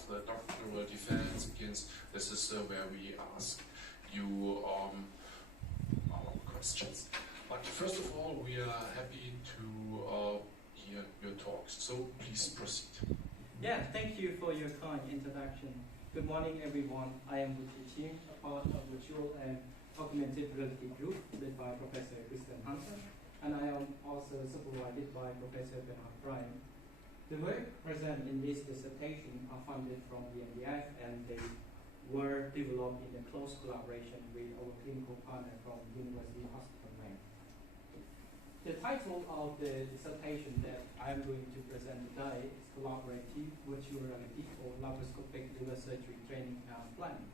of the doctoral defense begins. This is where we ask you our questions. But first of all, we are happy to hear your talks, so please proceed. Yeah, thank you for your kind introduction. Good morning, everyone. I am PhD, a part of Virtual and Augmented Reality Group led by Professor Christian Hansen, and I am also supervised by Professor Bernard Bryan. The work presented in this dissertation are funded from the NDF, and they were developed in a close collaboration with our clinical partner from University Hospital Bank. The title of the dissertation that I am going to present today is Collaborative Virtual Reality for Laparoscopic Liver Surgery Training and Planning.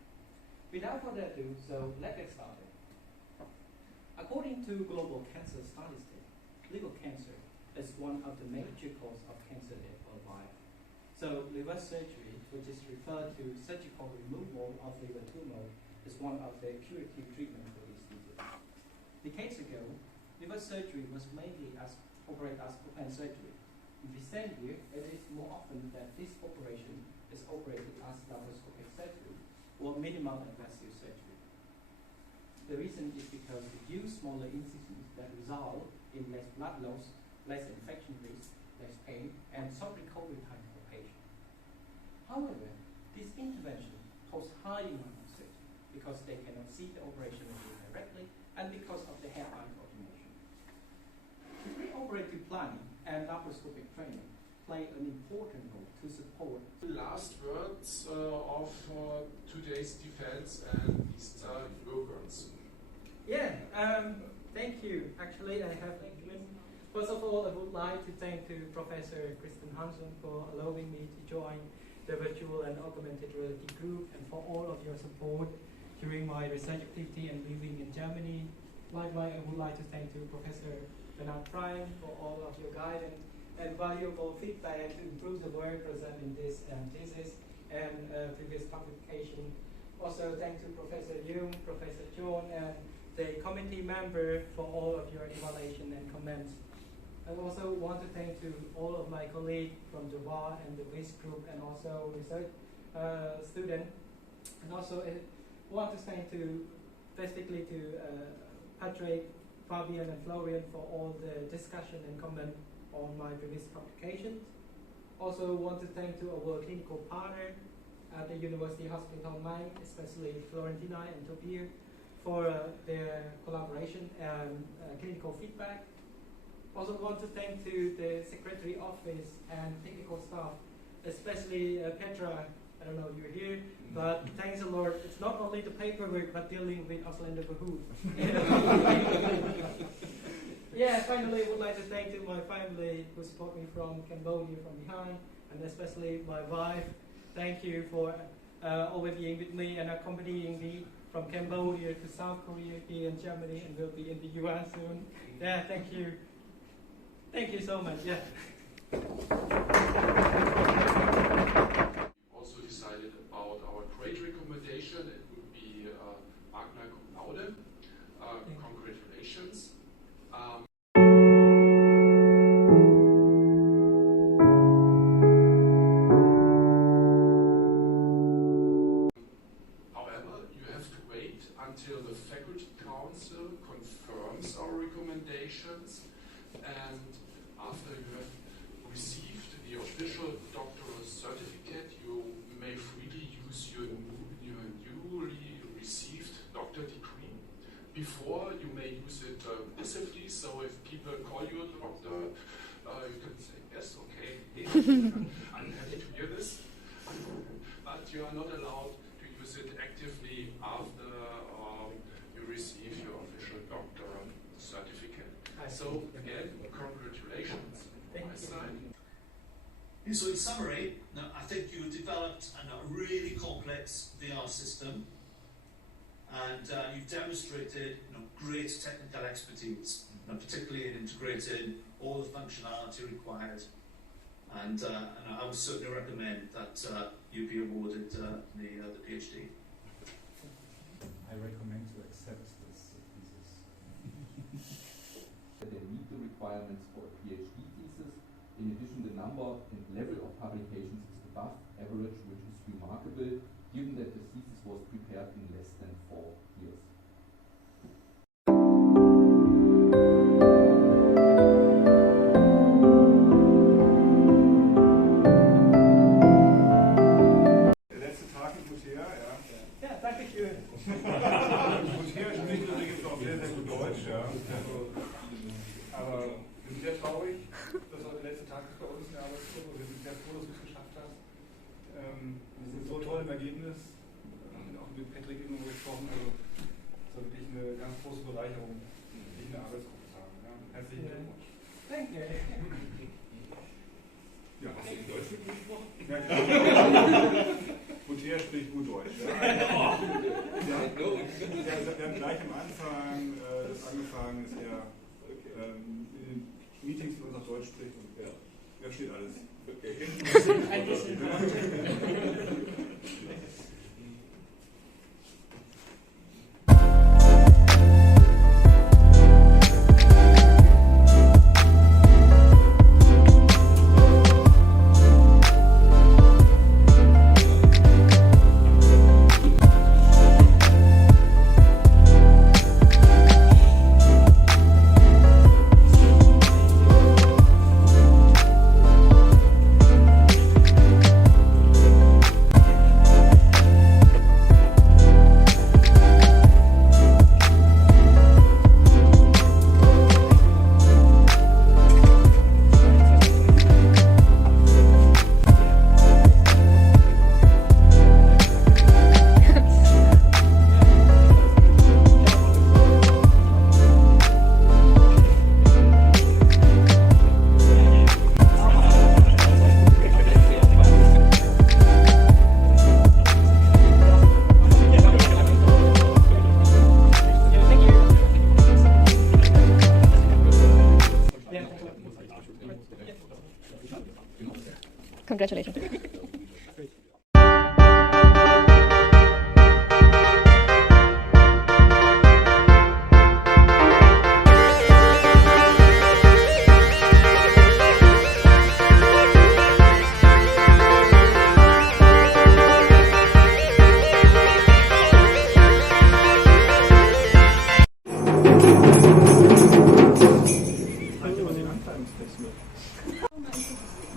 Without further ado, so let's get started. According to global cancer statistics, liver cancer is one of the major causes of cancer death worldwide. So liver surgery, which is referred to surgical removal of liver tumor, is one of the curative treatments for this disease. Decades ago, liver surgery was mainly operated as open surgery. In recent years, it is more often that this operation is operated as laparoscopic surgery or minimal invasive surgery. The reason is because it uses smaller incisions that result in less blood loss, less infection risk, less pain, and some recovery time for patients. However, this intervention poses high demand of surgery because they cannot see the operation directly and because of the hand-eye coordination. The pre-operative planning and laparoscopic training play an important role to support the last words of today's defense, and these are your words. Yeah, thank you. Actually, I have first of all, I would like to thank Professor Christian Hansen for allowing me to join the Virtual and Augmented Reality Group and for all of your support during my research activity and living in Germany. Likewise, I would like to thank Professor Bernard Bryan for all of your guidance and valuable feedback to improve the work presented in this thesis and previous publication. Also, thank to Professor Jung, Professor John, and the committee member for all of your evaluation and comments. I also want to thank to all of my colleagues from the VAR and the WIS group and also research students. And also I want to thank basically to Patrick, Fabian and Florian for all the discussion and comment on my previous publications. Also want to thank to our clinical partner at the University Hospital Mainz, especially Florentina and Tobias, for their collaboration and clinical feedback. Also want to thank to the Secretary Office and technical staff, especially Petra. I don't know if you're here, but thanks a lot. It's not only the paperwork, but dealing with Ausländer Behörd. Yeah, finally, I would like to thank to my family who support me from Cambodia from behind, and especially my wife. Thank you for always being with me and accompanying me from Cambodia to South Korea, here in Germany, and will be in the US soon. Yeah, thank you. Thank you so much. Yeah. Also decided about our grade recommendation. It would be magna cum laude. Congratulations. However, you have to wait until the faculty council confirms our recommendations, and after you have received the official doctoral certificate, you may freely use your newly received doctor degree. Before, you may use it passively, so if people call you a doctor, you can say, yes, okay, I'm happy to hear this. But you are not allowed to use it actively after you receive your official doctoral certificate. So again, congratulations on my side. So in summary, I think you developed a really complex VR system, and you've demonstrated great technical expertise, particularly in integrating all the functionality required. And I would certainly recommend that you be awarded the PhD. I recommend to accept this thesis. They meet the requirements for a PhD thesis. In addition, the number and level of publications is above average, which is remarkable, given that the thesis was prepared in less than 4 years. Der letzte Tag in Mutea, ja. Ja, danke schön. Mutea spricht übrigens auch sehr, sehr gut Deutsch, ja. Aber wir sind sehr traurig, dass heute der letzte Tag ist bei uns in der Arbeitsgruppe. Wir sind sehr froh, dass du es geschafft hast. Wir sind so toll im Ergebnis. Wir haben auch mit Patrick immer gesprochen. Also, es war wirklich eine ganz große Bereicherung, dich in der Arbeitsgruppe zu haben. Ja. Herzlichen Glückwunsch. Danke. Ja, hast du in Deutsch mit mir gesprochen? Ja, klar. Mutea spricht gut Deutsch. Ja. Wir haben gleich am Anfang angefangen, dass er in den Meetings mit uns auf Deutsch spricht und er steht alles. Ein bisschen. Congratulations.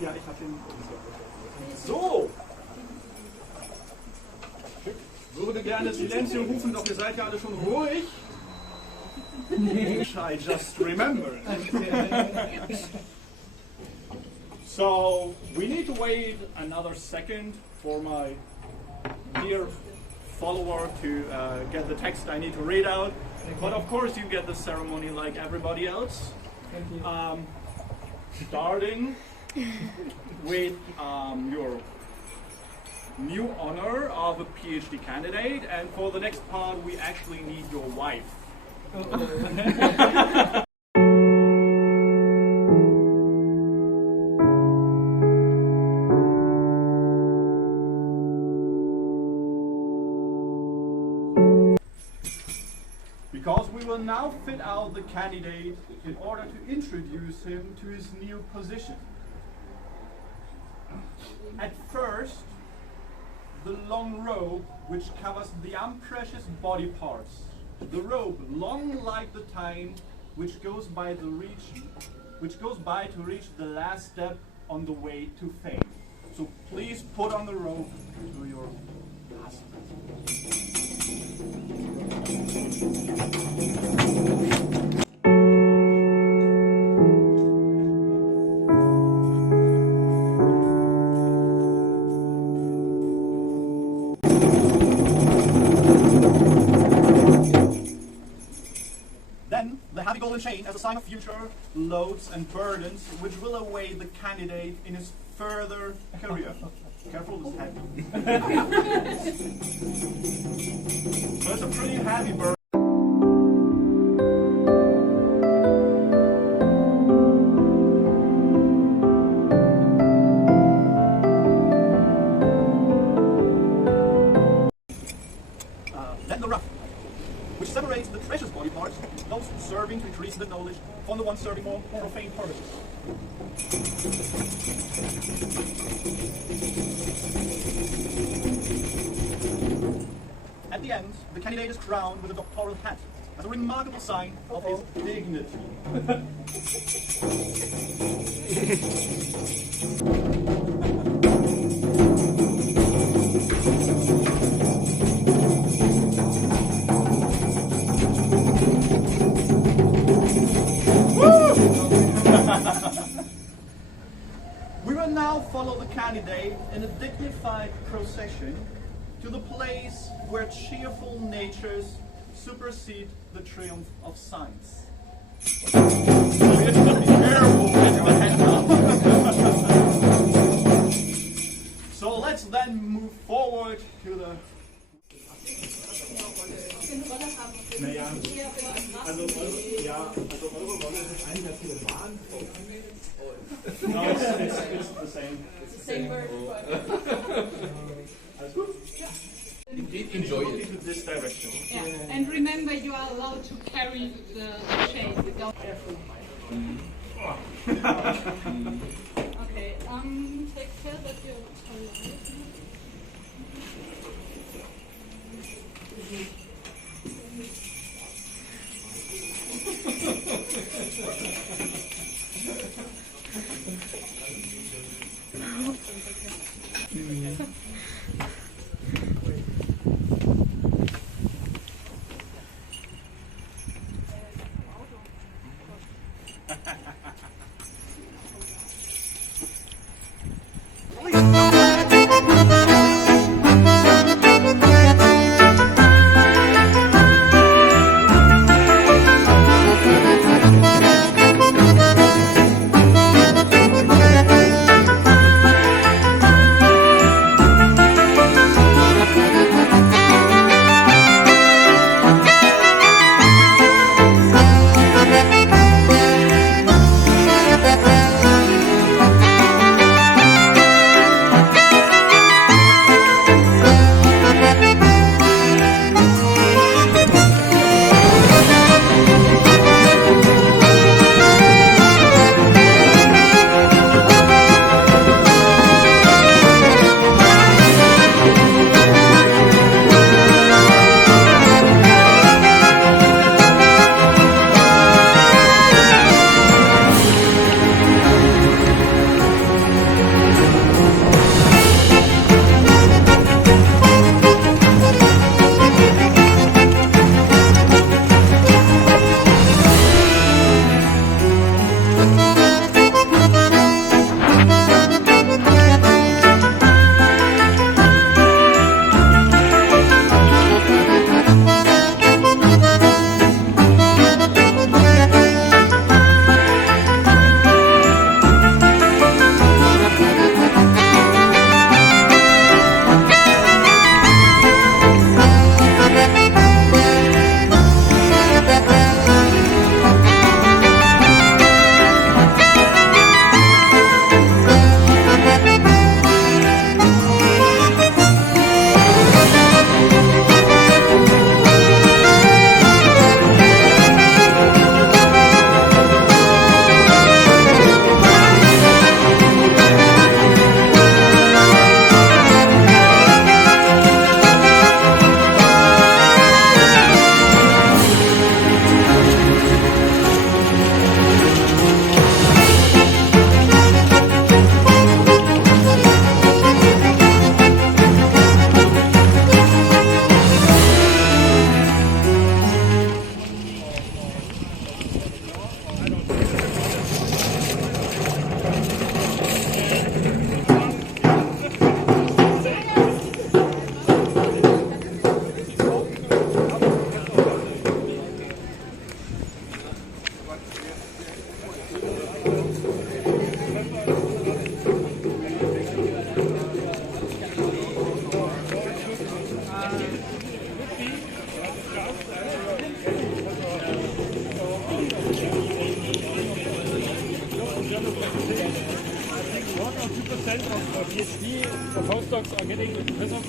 Ja, ich habe den. So! Ich würde gerne Silencio rufen, doch ihr seid ja alle schon ruhig. I just remembered. So, we need to wait another second for my dear follower to get the text I need to read out. But of course you get the ceremony like everybody else. Thank you. Starting with your new honor of a PhD candidate, and for the next part we actually need your wife. Because we will now fit out the candidate in order to introduce him to his new position. At first, the long robe which covers the unprecious body parts. The robe long like the time which goes by to reach the last step on the way to fame. So please put on the robe to your husband. Then, the heavy golden chain as a sign of future loads and burdens which will await the candidate in his further career. Careful, it's heavy. So it's a pretty heavy burden. Then the rough. which separates the precious body parts, those serving to increase the knowledge, from the ones serving more profane purposes. At the end, the candidate is crowned with a doctoral hat as a remarkable sign of his dignity. We will now follow the candidate in a dignified procession to the place where cheerful natures supersede the triumph of science. So let's then move forward to the... Naja, also eure Rolle ist eigentlich als Roman. No, it's the same. It's the same word. Enjoy it. Into this direction. Yeah, and remember you are allowed to carry the shade. You don't. Okay, take care that you're of PhD for postdocs are getting with professors.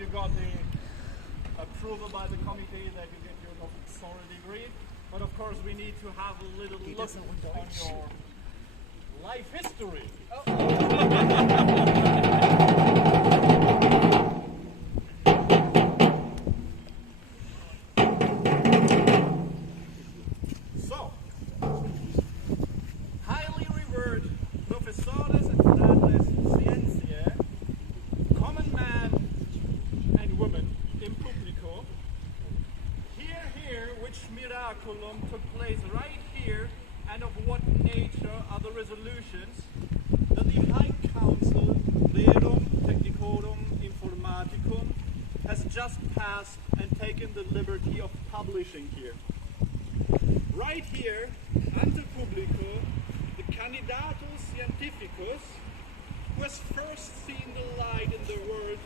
you got the approval by the committee that you get your doctoral degree. But of course, we need to have a little look on your life history. So, highly revered professores and fratres scientiae, common man and woman in publico, here, which miraculum took place right here, and of what nature are the resolutions that the High Council Rerum Technicorum Informaticum has just passed and taken the liberty of publishing here. Right here, ante publico, the Candidatus Scientificus, who has first seen the light in the world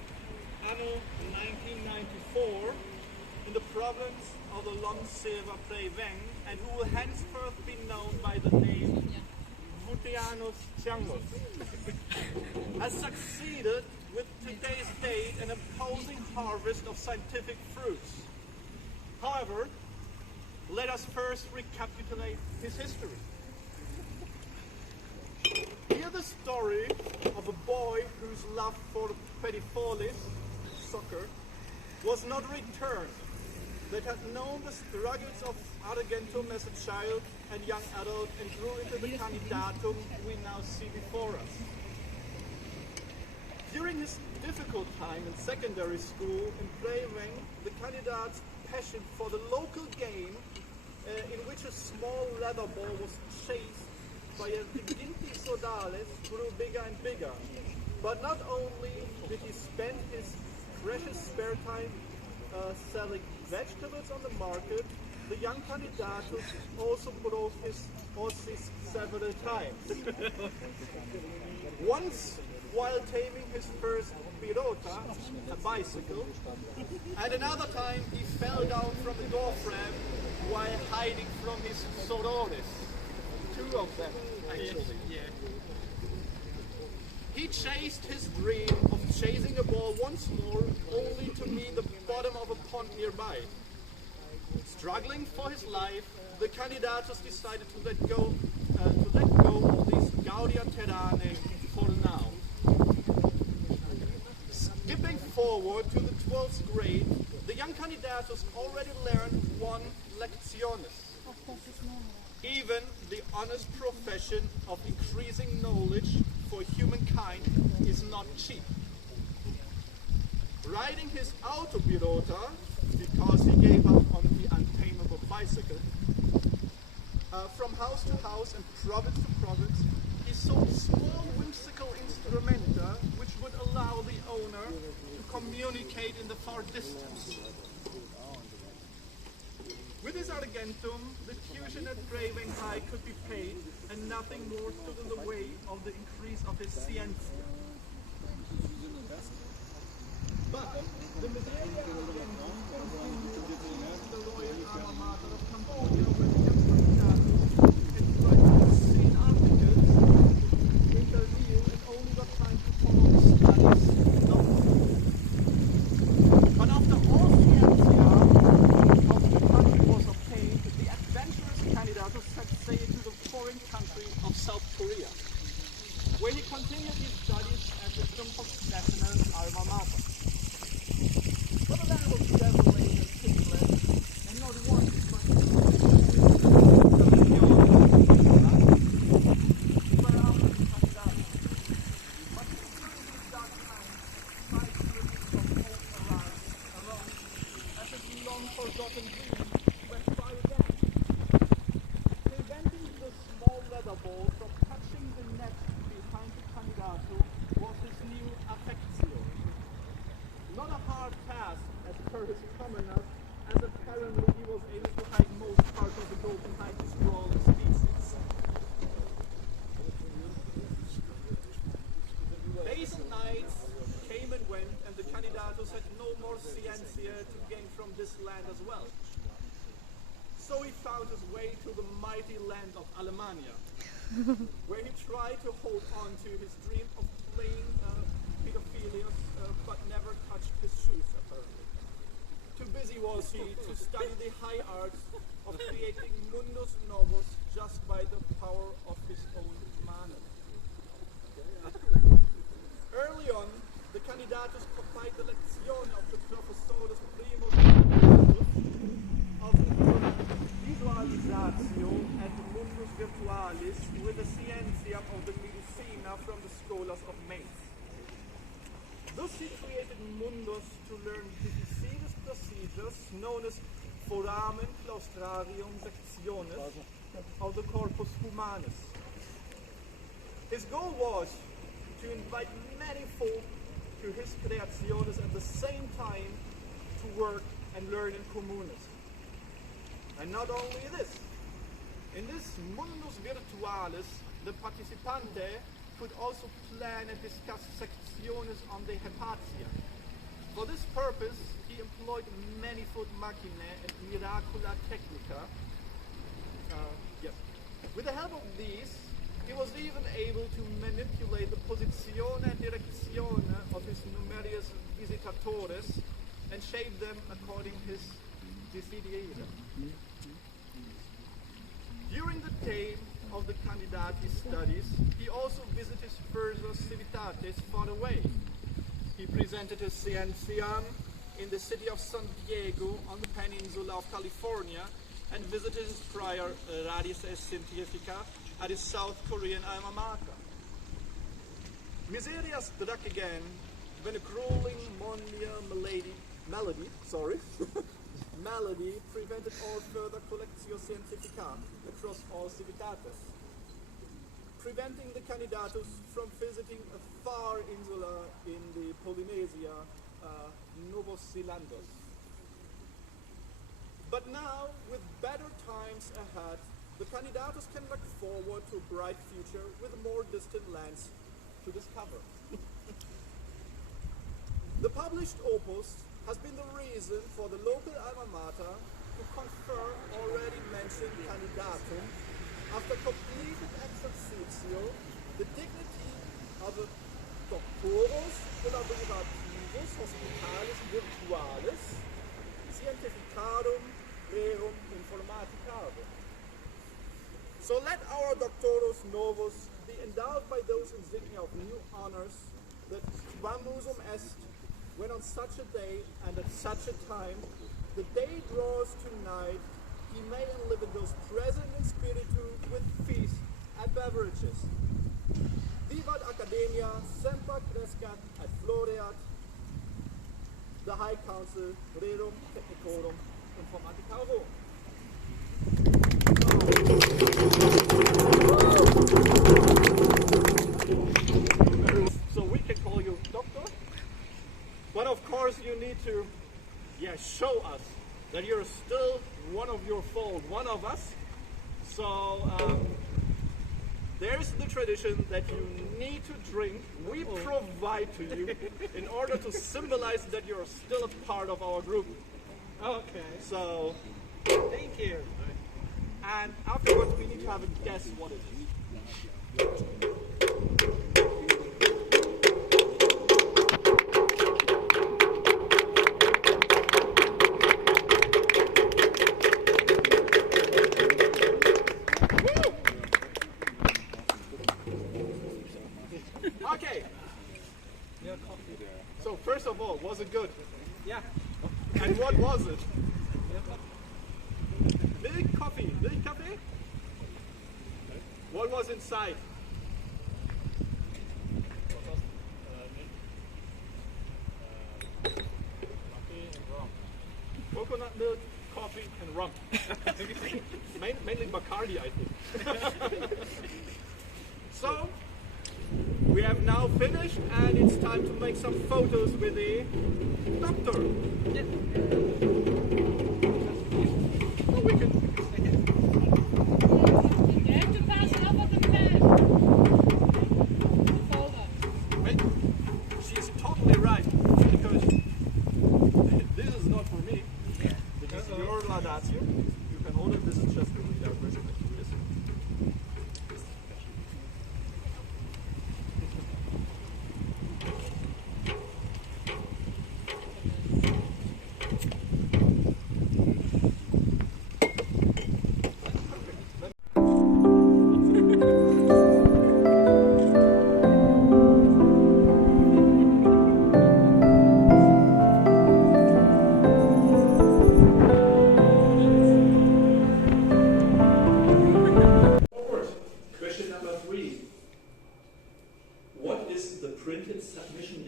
anno 1994 in the province of the Longsever Preveng, and who will henceforth be known by the name MS.KIMCHI, has succeeded with today's date an imposing harvest of scientific fruits. However, let us first recapitulate his history. Hear the story of a boy whose love for pedifolis, soccer, was not returned, that had known the struggles of Argentum as a child and young adult and grew into the candidatum we now see before us. During his difficult time in secondary school in Preveng, the candidate's passion for the local game, in which a small leather ball was chased by a Ginti Sodales, grew bigger and bigger. But not only did he spend his precious spare time selling vegetables on the market, the young candidatus also broke his horses several times. Once, while taming his first pirota, a bicycle, and another time he fell down from the door frame while hiding from his sorores. Two of them, actually. He chased his dream of chasing a ball once more, only to meet the bottom of a pond nearby. Struggling for his life, the candidatus decided to let go of these Gaudia Terrane for now. Skipping forward to the 12th grade, the young candidatus already learned one lectiones. Even the honest profession of increasing knowledge for humankind is not cheap. Riding his autopilota, because he gave up on the untamable bicycle, from house to house and province to province, he sold small whimsical instrumenta which would allow the owner to communicate in the far distance. With his Argentum, the tuition at Preveng High could be paid, and nothing more stood in the way of the increase of his scientia. But the Medallia Argentum continued to be the royal alma mater of Cambodia, where the young candidatus had tried to see articles, interview, and only got time to follow the studies. But after all scientia of the country was obtained, the adventurous candidatus set sail to the foreign country of South Korea, where he continued his studies at the national alma mater. But the land was desolate and pitiless, and not one but long-forgotten dream went by again. Preventing the small leather ball from touching the net behind the candidato was his new affectio. Not a hard task as per his commoners, as apparently he was able to hide most part of the golden behind his sprawling species. Days and nights came and went, and the candidatus had no more scientia to gain from this land as well. So he found his way to the mighty land of Alemania, where he tried to hold on to his dream of playing pedophilius, but never touched his shoes. too busy was he to study the high arts of creating mundus novus just by the power of his own manners. Early on, the candidatus copied the lezione of the professores primus of visualisatio et mundus virtualis with the scientiam of the medicina from the scholars of Mainz. Thus he created mundus to learn difficile procedures known as foramen claustrarium sectionis of the corpus humanus. His goal was to invite many folk to his creationes at the same time to work and learn in communes. And not only this, in this mundus virtualis, the participante could also plan and discuss sectiones on the hepatia. For this purpose, he employed manifold machinae and miracula technica. With the help of these, he was even able to manipulate the posizione and direczione of his numerous visitatores and shape them according his desiderata. During the time of the candidati studies, he also visited further civitates far away. He presented his scientiam in the city of San Diego on the peninsula of California and visited his prior Radis et Scientifica at his South Korean alma mater. Miseria struck again when a crawling malady prevented all further collectio scientifica across all civitates, preventing the candidatus from visiting a far insula in the Polynesia, Novos Zealandus. But now, with better times ahead, the candidatus can look forward to a bright future with more distant lands to discover. The published opus has been the reason for the local alma mater to confer already mentioned candidatum after completed exercitio the dignity of a doctorus collaborativus hospitalis virtualis scientificarum rerum informaticarum. So let our doctorus novus be endowed by those insignia of new honors that quamusum est when on such a day and at such a time the day draws to night, he may enliven those present in spiritu with feast and beverages. Vivat Academia, semper crescat et floreat, the High Council, Rerum Technicorum Informaticarum. So we can call you doctor, but of course you need to show us that you're still one of your fold, one of us. So there's the tradition that you need to drink. We provide to you in order to symbolize that you're still a part of our group. Okay. So Thank you. and afterwards we need to have a guess what it is. Okay. So first of all, was it good? Yeah. And what was it? Milk coffee. Milk coffee? What was inside? Coconut milk, coffee, and rum. Mainly Bacardi, I think. So, we have now finished, and it's time to make some photos with the doctor. So we can. You have to pass it up on the pen. Folder. Wait, she's totally right, because this is not for me. This is your laudatio. You can hold it. This is just the readout version.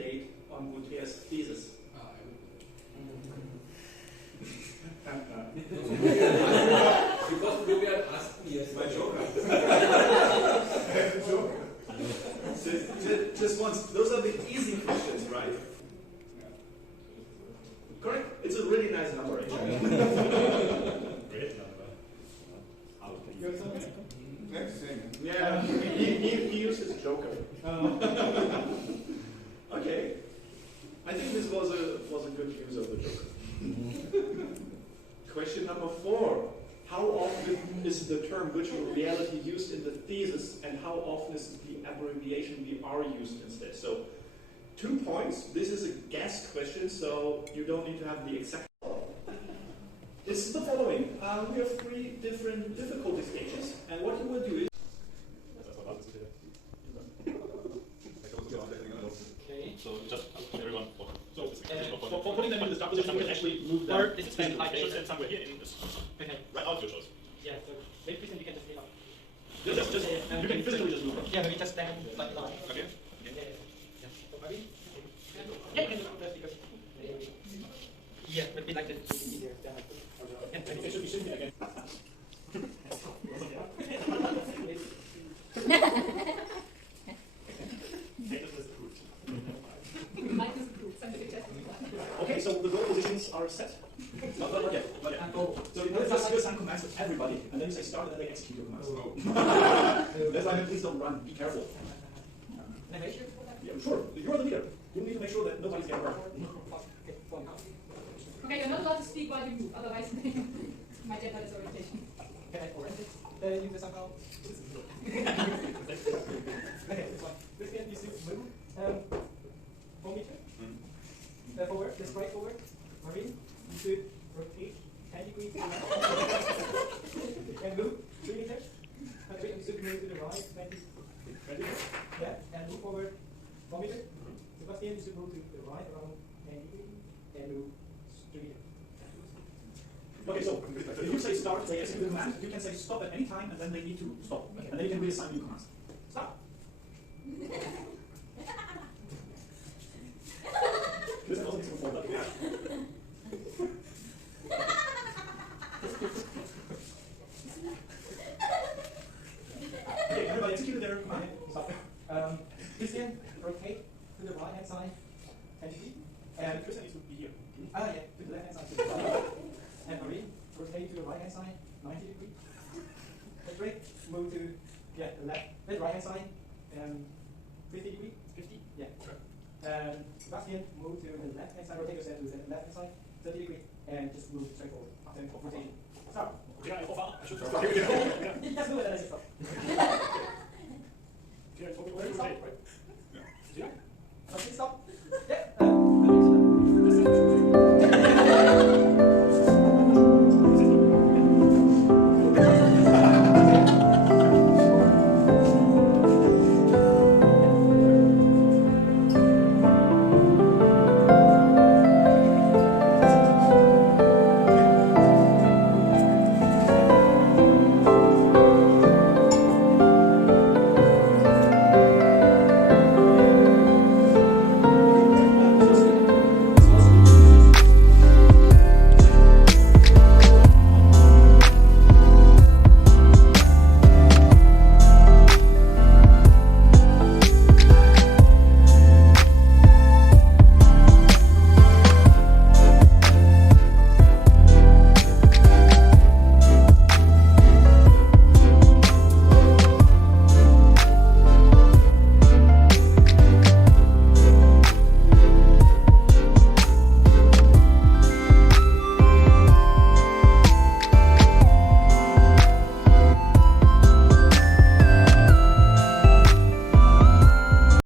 debate on Voltaire's thesis. Because Robert asked me as my joker. Just once, those are the easy questions, right? Correct? It's a really nice number, actually. Great number. You have something? Next thing. Yeah, he used his joker. Okay. I think this was a good use of the joker. Question number 4. How often is the term virtual reality used in the thesis, and how often is the abbreviation VR used instead? So, 2 points. This is a guess question, so you don't need to have the exact. This is the following. We have 3 different difficulty stages, and what you will do is. Okay. So just everyone. So for putting them in the start position, we can actually move them. Or this is stand like should stand somewhere here in this. Okay. Right out your choice. Yeah. So maybe you can just move up. Just you can physically just move up. Yeah, maybe just stand like line. Okay. Yeah. So maybe. Yeah, you can do that because. Yeah, maybe like this. Easier. Yeah, maybe it should be sitting again. Okay, so the goal positions are set. Not yet. So you just assign commands to everybody, and then you say start, and then they execute your commands. That's why please don't run. Be careful. Yeah, sure. You're the leader. You need to make sure that nobody's getting hurt. Okay, you're not allowed to speak while you move, otherwise you might get that disorientation. Can I correct it? Use this somehow? Okay, this one. This can you move 4 meters. Forward, just right forward. Marine, you should rotate 10 degrees to the left. And move 3 meters. And you should move to the right 20 meters. Yeah, and move forward 1 meter. Sebastian, you should move to the right around 10 degrees. And move 3 meters. Okay, so if you say start, they execute the command. You can say stop at any time, and then they need to stop. Okay. And then you can reassign new commands. Stop. This wasn't so fun. Okay, everybody execute their command. Stop. Christian, rotate to the right hand side 10 degrees. And Christian needs to be here. Yeah, to the left hand side. And Marine, rotate to the right hand side 90 degrees. That's great. Move to the left, right hand side 50 degrees. 50? Yeah. And Sebastian, move to the left hand side, rotate yourself to the left hand side 30 degrees, and just move straight forward. After rotation. Start. Yeah, I should start. Just move it and then stop. Yeah, it's what we want to say, right? Yeah. Okay, stop.